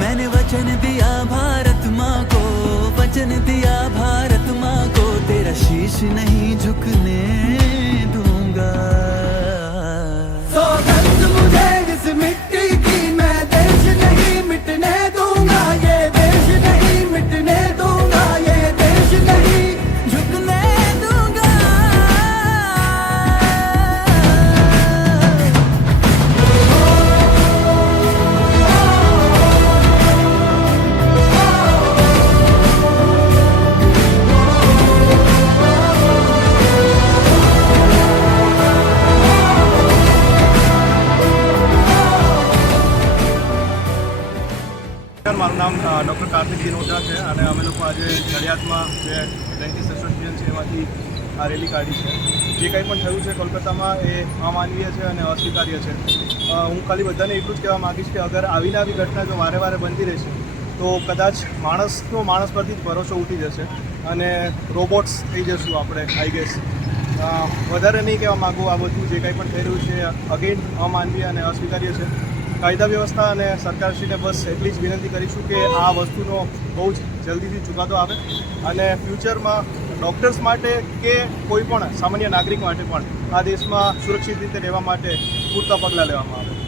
मैंने वचन दिया भारत माँ को वचन दिया भारत माँ को तेरा शीश नहीं झुकने નમસ્કાર, મારું નામ ડૉક્ટર કાર્તિક દિનોટા છે અને અમે લોકો આજે નડિયાદમાં જે ડેન્ટિસ્ટ એસોસિએશન છે એમાંથી આ રેલી કાઢી છે. જે કંઈ પણ થયું છે કોલકાતામાં એ અમાનવીય છે અને અસ્વીકાર્ય છે. હું ખાલી બધાને એટલું જ કહેવા માગીશ કે અગર આવીને આવી ઘટના જો વારે વારે બનતી રહેશે, તો કદાચ માણસનો માણસ પરથી જ ભરોસો ઉઠી જશે અને રોબોટ્સ થઈ જશું આપણે આઈ ગેસ વધારે નહીં કહેવા માગું આ બધું જે કંઈ પણ થઈ રહ્યું છે અગેન અમાનવીય અને અસ્વીકાર્ય છે. કાયદા વ્યવસ્થા અને સરકારશ્રીને બસ એટલી જ વિનંતી કરીશું કે આ વસ્તુનો બહુ જ જલ્દીથી ચુકાદો આવે અને ફ્યુચરમાં ડૉક્ટર્સ માટે કે કોઈ પણ સામાન્ય નાગરિક માટે પણ આ દેશમાં સુરક્ષિત રીતે રહેવા માટે પૂરતા પગલાં લેવામાં આવે.